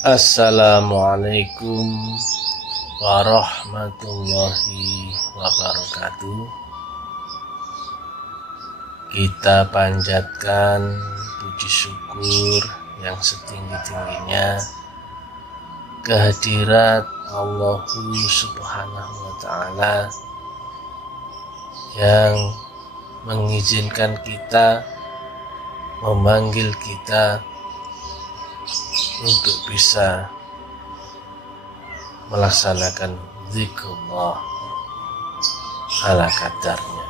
Assalamualaikum warahmatullahi wabarakatuh. Kita panjatkan puji syukur yang setinggi-tingginya kehadirat Allah Subhanahu wa Ta'ala yang mengizinkan kita, memanggil kita untuk bisa melaksanakan zikrullah ala kadarnya.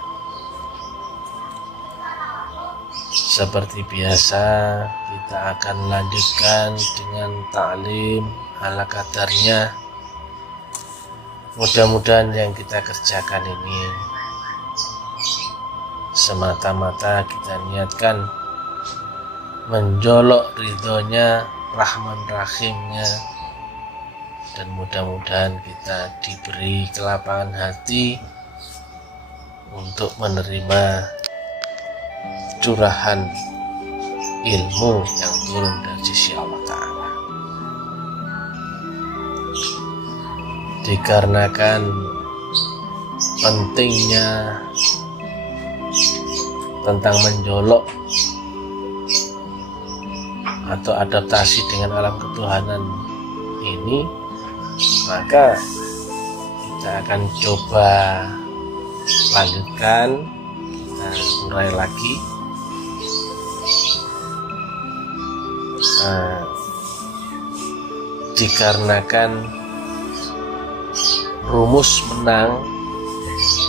Seperti biasa, kita akan lanjutkan dengan ta'lim ala kadarnya. Mudah-mudahan yang kita kerjakan ini semata-mata kita niatkan menjolok ridhonya, Rahman Rahimnya, dan mudah-mudahan kita diberi kelapangan hati untuk menerima curahan ilmu yang turun dari sisi Allah Ta'ala. Dikarenakan pentingnya tentang menjolok atau adaptasi dengan alam ketuhanan ini, maka kita akan coba lanjutkan, kita urai lagi. Dikarenakan rumus menang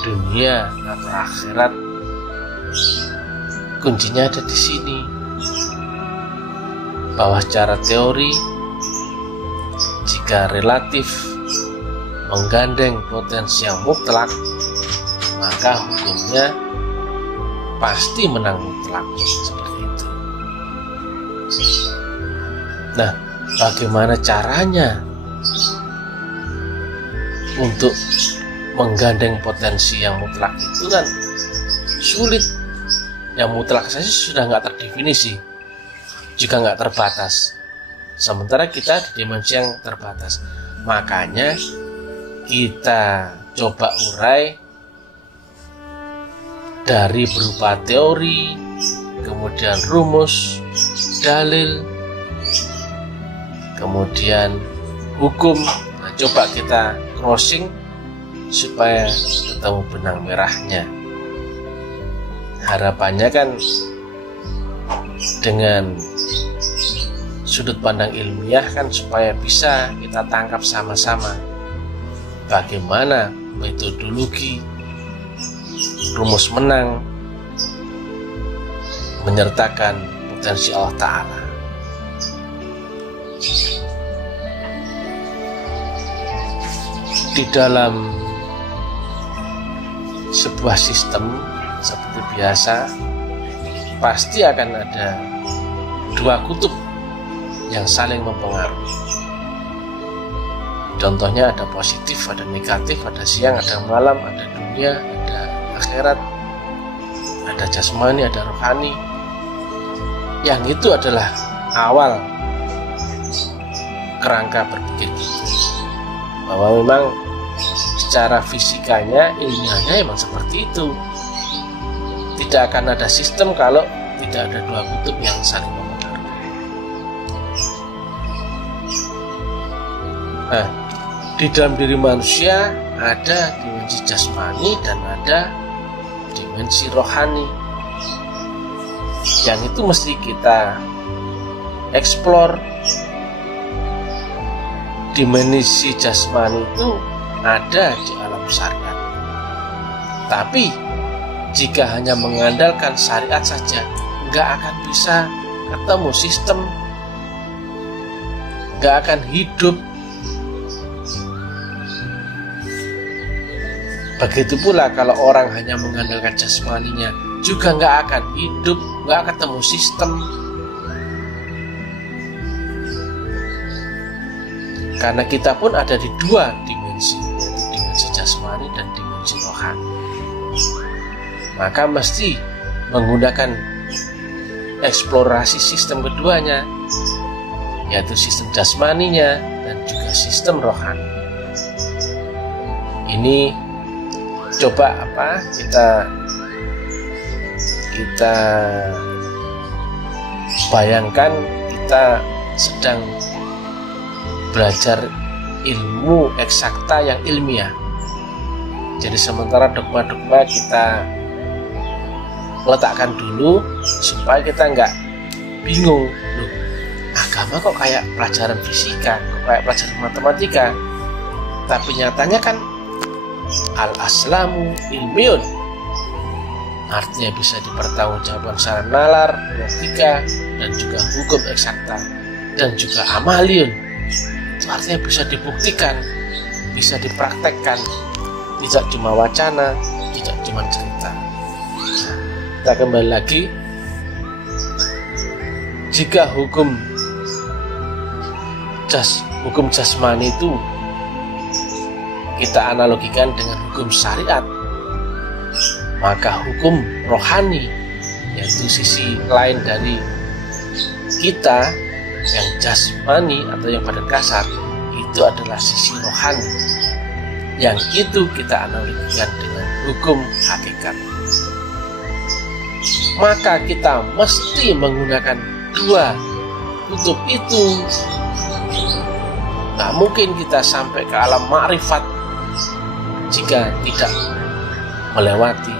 dunia atau akhirat kuncinya ada di sini, bahwa secara teori jika relatif menggandeng potensi yang mutlak, maka hukumnya pasti menang mutlak, seperti itu. Nah, bagaimana caranya untuk menggandeng potensi yang mutlak itu kan sulit. Yang mutlak saja sudah nggak terdefinisi, juga nggak terbatas, sementara kita di dimensi yang terbatas. Makanya kita coba urai dari berupa teori, kemudian rumus, dalil, kemudian hukum. Nah, coba kita crossing supaya ketemu benang merahnya. Harapannya kan dengan sudut pandang ilmiah kan supaya bisa kita tangkap sama-sama bagaimana metodologi rumus menang menyertakan potensi Allah Ta'ala. Di dalam sebuah sistem seperti biasa, pasti akan ada dua kutub yang saling mempengaruhi. Contohnya ada positif, ada negatif, ada siang, ada malam, ada dunia, ada akhirat, ada jasmani, ada rohani. Yang itu adalah awal kerangka berpikir kita, bahwa memang secara fisikanya, ilmiahnya memang seperti itu. Tidak akan ada sistem kalau tidak ada dua kutub yang saling mempengaruhi. Nah, di dalam diri manusia ada dimensi jasmani dan ada dimensi rohani. Yang itu mesti kita eksplor. Dimensi jasmani itu ada di alam syariat. Tapi jika hanya mengandalkan syariat saja, nggak akan bisa ketemu sistem, nggak akan hidup. Begitu pula kalau orang hanya mengandalkan jasmaninya, juga nggak akan hidup, nggak ketemu sistem. Karena kita pun ada di dua dimensi, yaitu dimensi jasmani dan dimensi rohani. Maka mesti menggunakan eksplorasi sistem keduanya, yaitu sistem jasmaninya dan juga sistem rohani. Ini coba kita bayangkan kita sedang belajar ilmu eksakta yang ilmiah. Jadi sementara dogma-dogma kita letakkan dulu supaya kita nggak bingung, loh, agama kok kayak pelajaran fisika, kok kayak pelajaran matematika. Tapi nyatanya kan al-aslamu ilmiun, artinya bisa dipertanggungjawabkan secara nalar, logika, dan juga hukum eksakta, dan juga amaliun. Itu artinya bisa dibuktikan, bisa dipraktekkan, tidak cuma wacana, tidak cuma cerita. Kita kembali lagi, jika hukum jasmani itu kita analogikan dengan hukum syariat, maka hukum rohani, yaitu sisi lain dari kita yang jasmani atau yang badan kasar, itu adalah sisi rohani, yang itu kita analogikan dengan hukum hakikat. Maka kita mesti menggunakan dua kutub itu. Tak mungkin kita sampai ke alam ma'rifat jika tidak melewati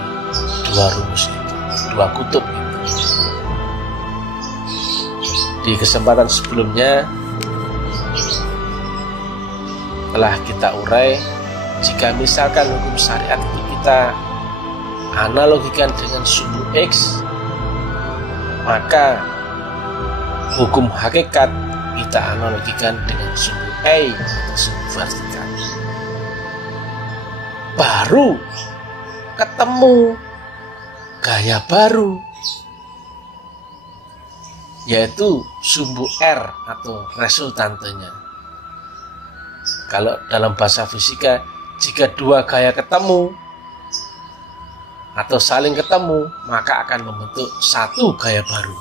dua rumus itu, dua kutub itu. Di kesempatan sebelumnya telah kita urai, jika misalkan hukum syariat itu kita analogikan dengan sumbu X, maka hukum hakikat kita analogikan dengan sumbu Y atau sumbu vertikal. Baru ketemu gaya baru, yaitu sumbu R atau resultantenya. Kalau dalam bahasa fisika, jika dua gaya ketemu atau saling ketemu, maka akan membentuk satu gaya baru.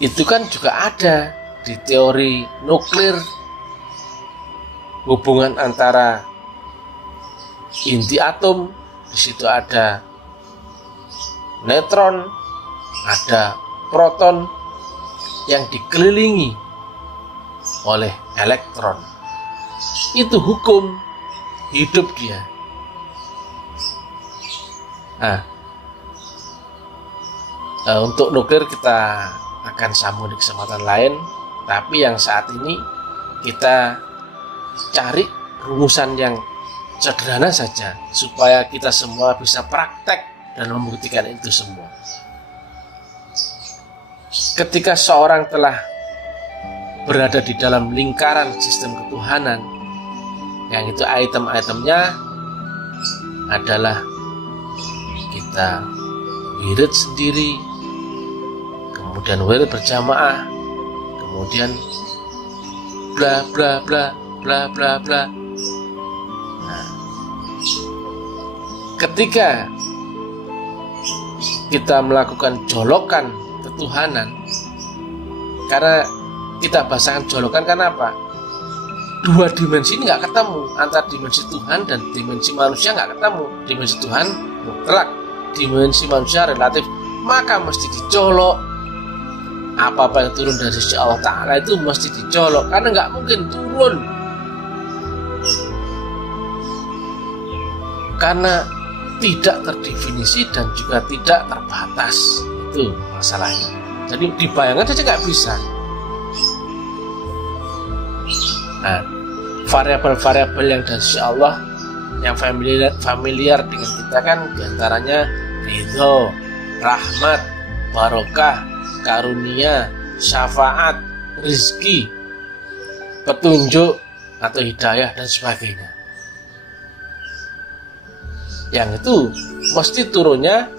Itu kan juga ada di teori nuklir, hubungan antara inti atom. Di situ ada neutron, ada proton yang dikelilingi oleh elektron. Itu hukum hidup dia. Nah, untuk nuklir kita akan sambung di kesempatan lain. Tapi yang saat ini kita cari rumusan yang sederhana saja, supaya kita semua bisa praktek dan membuktikan itu semua. Ketika seorang telah berada di dalam lingkaran sistem ketuhanan, yang itu item-itemnya adalah kita wirid sendiri, kemudian wirid berjamaah, kemudian bla bla bla bla bla bla. Nah, ketika kita melakukan jolokan ketuhanan, karena kita bahasakan jolokan karena apa? Dua dimensi ini nggak ketemu, antara dimensi Tuhan dan dimensi manusia nggak ketemu. Dimensi Tuhan mutlak, dimensi manusia relatif, maka mesti dicolok. Apa-apa yang turun dari sisi Allah Ta'ala itu mesti dicolok, karena nggak mungkin turun, karena tidak terdefinisi dan juga tidak terbatas. Itu masalahnya. Jadi dibayangkan saja nggak bisa. Nah, variabel-variabel yang dari sisi Allah yang familiar dengan kita kan diantaranya ridho, rahmat, barokah, karunia, syafaat, rizki, petunjuk atau hidayah dan sebagainya. Yang itu mesti turunnya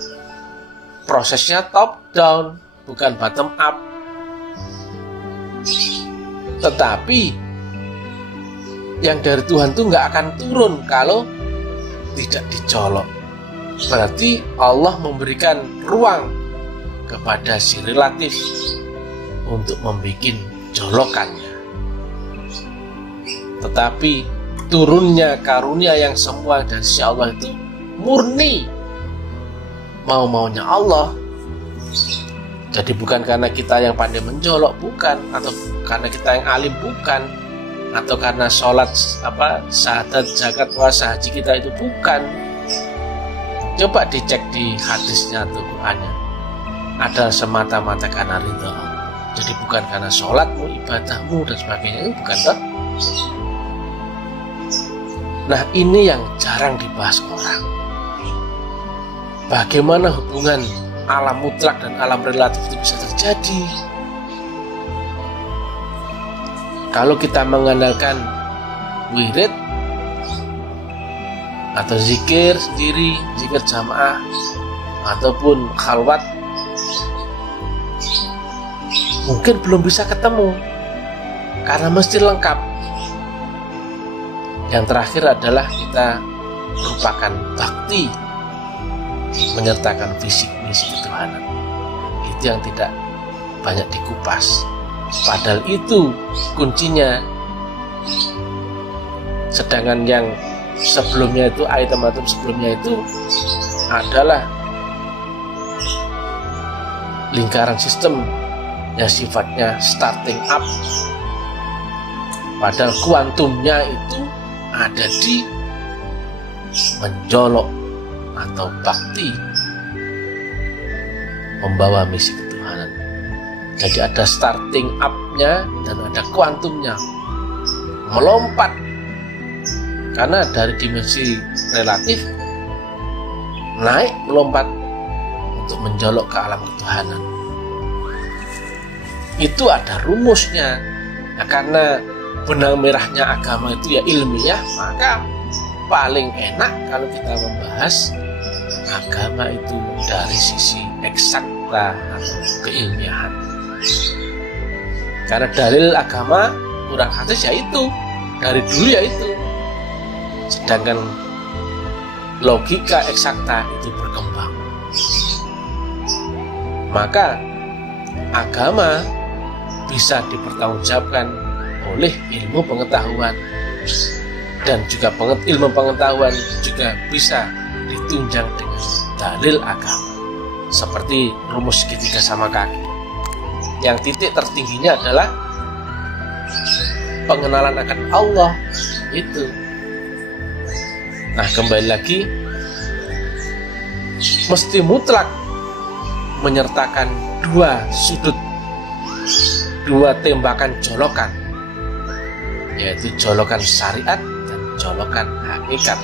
prosesnya top down, bukan bottom up. Tetapi yang dari Tuhan itu nggak akan turun kalau tidak dicolok. Berarti Allah memberikan ruang kepada si relatif untuk membuat jolokannya. Tetapi turunnya karunia yang semua dari si Allah itu murni mau-maunya Allah. Jadi bukan karena kita yang pandai menjolok, bukan, atau karena kita yang alim, bukan, atau karena sholat syahadat, zakat, puasa, haji kita itu, bukan. Coba dicek di hadisnya atau Qur'annya, adalah semata-mata karena ridha Allah. Jadi bukan karena sholatmu, ibadahmu dan sebagainya, itu bukan toh. Nah, ini yang jarang dibahas orang. Bagaimana hubungan alam mutlak dan alam relatif itu bisa terjadi? Kalau kita mengandalkan wirid atau zikir sendiri, zikir jamaah ataupun khalwat, mungkin belum bisa ketemu karena mesti lengkap. Yang terakhir adalah kita merupakan bakti, menyertakan fisik misi ketuhanan. Itu yang tidak banyak dikupas, padahal itu kuncinya. Sedangkan yang sebelumnya itu, item sebelumnya itu adalah lingkaran sistem yang sifatnya starting up, padahal kuantumnya itu ada di menjolok atau bakti membawa misi ketuhanan. Jadi ada starting up-nya dan ada kuantumnya, melompat, karena dari dimensi relatif naik melompat untuk menjolok ke alam ketuhanan. Itu ada rumusnya. Nah, karena benang merahnya agama itu ya ilmiah, maka paling enak kalau kita membahas agama itu dari sisi eksakta atau keilmiahan. Karena dalil agama Quran hadis ya itu, dari dulu ya itu. Sedangkan logika eksakta itu berkembang. Maka agama bisa dipertanggungjawabkan oleh ilmu pengetahuan, dan juga ilmu pengetahuan juga bisa ditunjang dengan dalil agama, seperti rumus segitiga sama kaki, yang titik tertingginya adalah pengenalan akan Allah itu. Nah, kembali lagi, mesti mutlak menyertakan dua sudut, dua tembakan jolokan, yaitu jolokan syariat dan jolokan hakikat.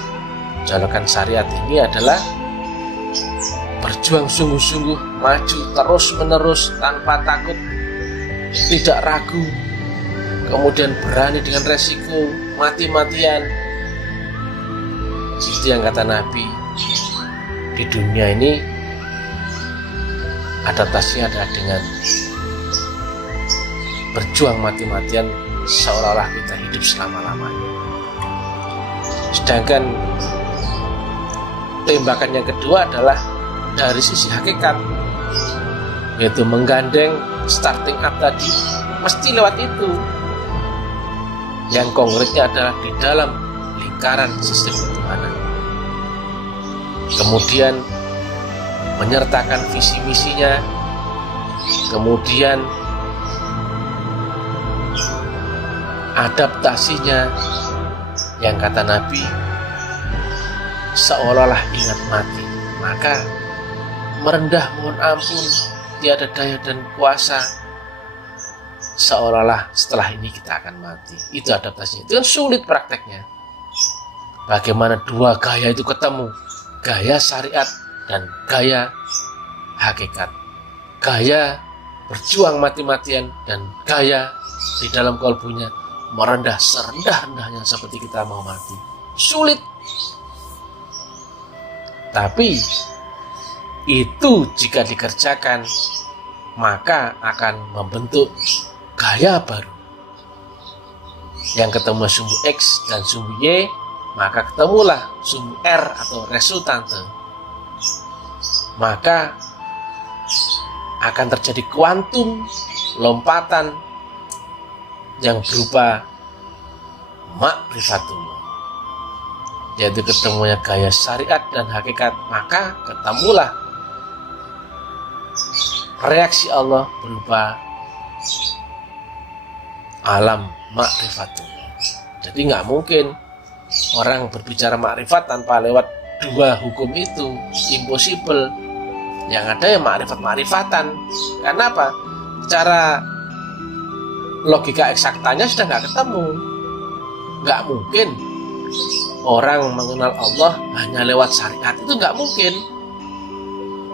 Jolokan syariat ini adalah berjuang sungguh-sungguh, maju terus-menerus tanpa takut, tidak ragu, kemudian berani dengan resiko, mati-matian. Itu yang kata Nabi, di dunia ini adaptasinya adalah dengan berjuang mati-matian seolah-olah kita hidup selama-lamanya. Sedangkan tembakan yang kedua adalah dari sisi hakikat, yaitu menggandeng starting up tadi, mesti lewat itu. Yang konkretnya adalah di dalam lingkaran sistem ketuhanan. Kemudian menyertakan visi misinya, kemudian adaptasinya, yang kata Nabi seolah-olah ingat mati, maka merendah mohon ampun, tiada daya dan kuasa, seolah-olah setelah ini kita akan mati. Itu adaptasinya. Itu kan sulit prakteknya. Bagaimana dua gaya itu ketemu, gaya syariat dan gaya hakikat, gaya berjuang mati-matian dan gaya di dalam kalbunya merendah serendah-rendahnya seperti kita mau mati. Sulit. Tapi itu jika dikerjakan, maka akan membentuk gaya baru. Yang ketemu sumbu X dan sumbu Y, maka ketemulah sumbu R atau resultante. Maka akan terjadi kuantum lompatan yang berupa ma'rifatullah, yaitu ketemunya gaya syariat dan hakikat, maka ketemulah reaksi Allah berupa alam ma'rifatullah. Jadi nggak mungkin orang berbicara makrifat tanpa lewat dua hukum itu, impossible. Yang ada ya makrifat-makrifatan. Karena apa? Secara logika eksaktanya sudah nggak ketemu. Nggak mungkin orang mengenal Allah hanya lewat syariat, itu nggak mungkin.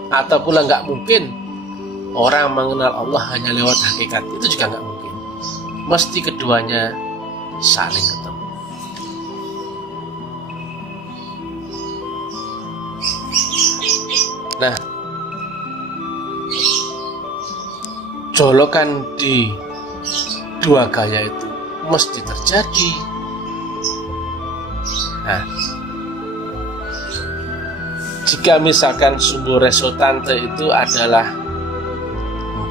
Atau pula nggak mungkin orang mengenal Allah hanya lewat hakikat, itu juga nggak mungkin. Mesti keduanya saling ketemu. Nah, jolokan di dua gaya itu mesti terjadi. Nah, jika misalkan sumbu resultante itu adalah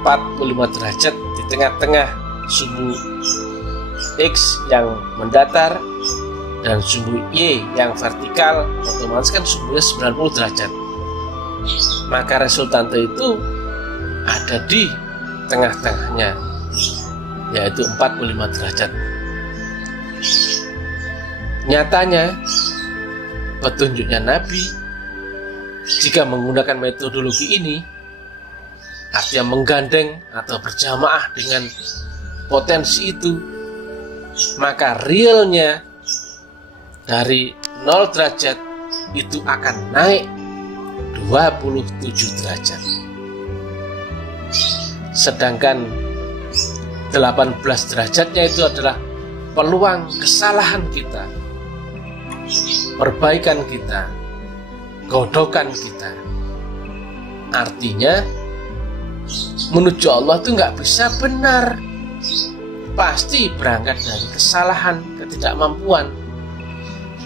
45 derajat di tengah-tengah sumbu X yang mendatar dan sumbu Y yang vertikal, otomatis kan sumbunya 90 derajat. Maka resultante itu ada di tengah-tengahnya, yaitu 45 derajat. Nyatanya petunjuknya Nabi, jika menggunakan metodologi ini, artinya menggandeng atau berjamaah dengan potensi itu, maka realnya dari 0 derajat itu akan naik 27 derajat. Sedangkan 18 derajatnya itu adalah peluang kesalahan kita, perbaikan kita, godokan kita. Artinya menuju Allah itu nggak bisa benar, pasti berangkat dari kesalahan, ketidakmampuan.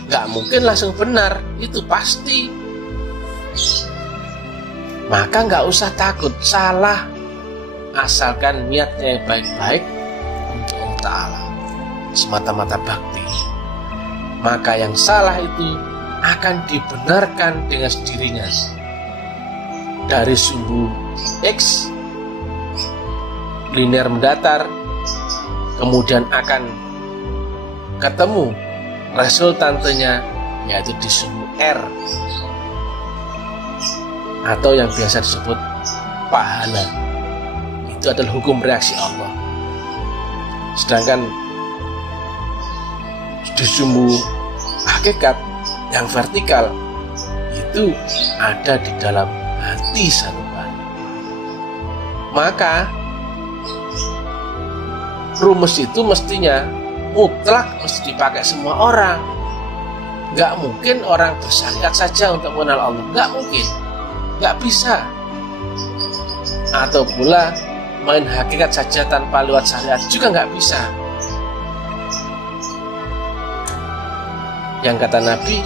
Nggak mungkin langsung benar, itu pasti. Maka nggak usah takut salah, asalkan niatnya baik-baik untuk Allah Ta'ala, semata-mata bakti. Maka yang salah itu akan dibenarkan dengan sendirinya. Dari sumbu X linear mendatar, kemudian akan ketemu resultantenya, yaitu di sumbu R, atau yang biasa disebut pahala. Itu adalah hukum reaksi Allah. Sedangkan di sumbu hakikat yang vertikal itu ada di dalam hati saluran. Maka rumus itu mestinya mutlak, mesti dipakai semua orang. Gak mungkin orang bersyariat saja untuk mengenal Allah, gak mungkin, gak bisa. Atau pula main hakikat saja tanpa lewat syariat juga gak bisa. Yang kata Nabi,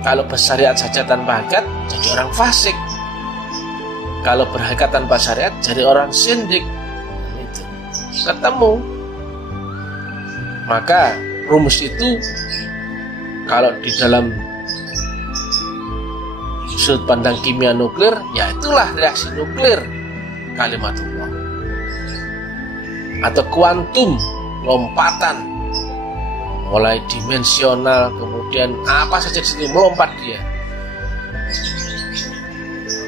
kalau bersyariat saja tanpa hakikat jadi orang fasik, kalau berhakikat tanpa syariat jadi orang sindik. Itu ketemu. Maka rumus itu kalau di dalam sudut pandang kimia nuklir, ya itulah reaksi nuklir kalimatullah. Atau kuantum, lompatan, mulai dimensional, kemudian apa saja di situ melompat dia.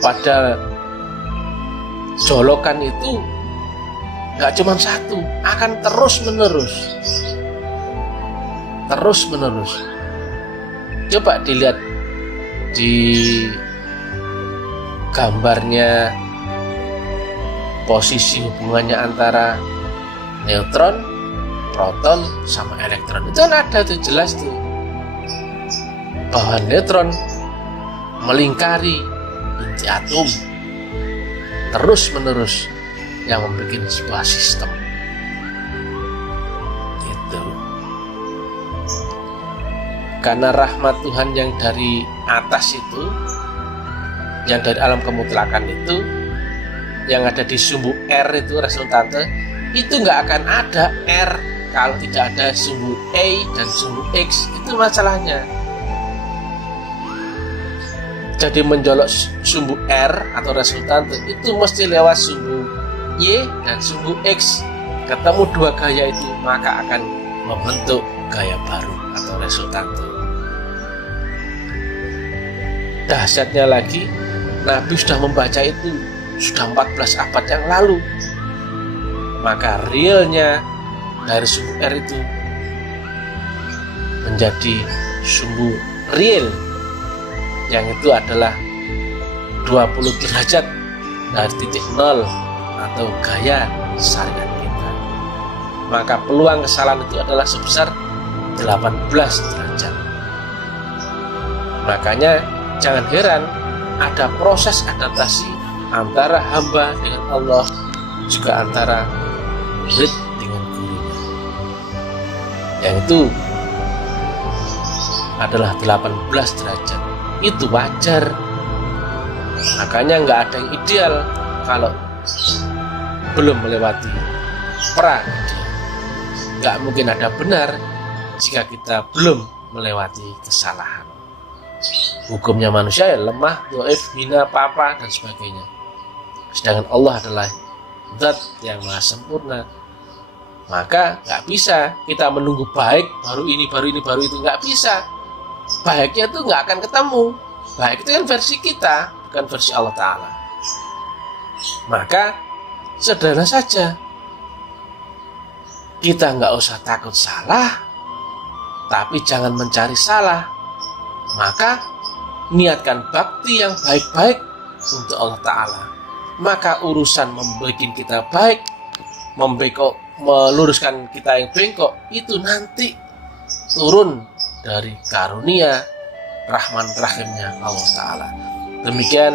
Pada jolokan itu gak cuma satu, akan terus menerus. Coba dilihat di gambarnya posisi hubungannya antara neutron, proton sama elektron. Itu kan ada tuh, jelas tuh, bahwa neutron melingkari inti atom terus menerus yang membuat sebuah sistem. Gitu. Karena rahmat Tuhan yang dari atas itu, yang dari alam kemutlakan itu, yang ada di sumbu R itu resultante, itu nggak akan ada R kalau tidak ada sumbu A dan sumbu X. Itu masalahnya. Jadi menjolok sumbu R atau resultante itu mesti lewat sumbu Y dan sumbu X. Ketemu dua gaya itu, maka akan membentuk gaya baru atau resultante. Dahsyatnya lagi, Nabi sudah membaca itu sudah 14 abad yang lalu. Maka realnya dari sumbu R itu menjadi sumbu real, yang itu adalah 20 derajat dari titik nol atau gaya syariat kita. Maka peluang kesalahan itu adalah sebesar 18 derajat. Makanya jangan heran ada proses adaptasi antara hamba dengan Allah, juga antara murid dengan gurunya, yang itu adalah 18 derajat. Itu wajar. Makanya nggak ada yang ideal kalau belum melewati pra ideal. Nggak mungkin ada benar jika kita belum melewati kesalahan. Hukumnya manusia ya lemah, dhaif, hina, papa, dan sebagainya. Sedangkan Allah adalah zat yang maha sempurna. Maka nggak bisa kita menunggu baik, baru ini, baru itu. Nggak bisa. Baiknya itu nggak akan ketemu. Baik itu kan versi kita, bukan versi Allah Ta'ala. Maka sederhana saja, kita nggak usah takut salah, tapi jangan mencari salah. Maka niatkan bakti yang baik-baik untuk Allah Ta'ala. Maka urusan membuat kita baik, meluruskan kita yang bengkok, itu nanti turun dari karunia Rahman Rahimnya Allah Ta'ala. Demikian,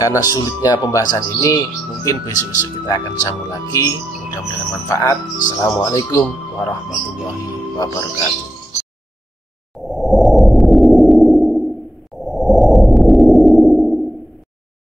karena sulitnya pembahasan ini, mungkin besok-besok kita akan sambung lagi. Mudah-mudahan manfaat. Assalamualaikum warahmatullahi wabarakatuh.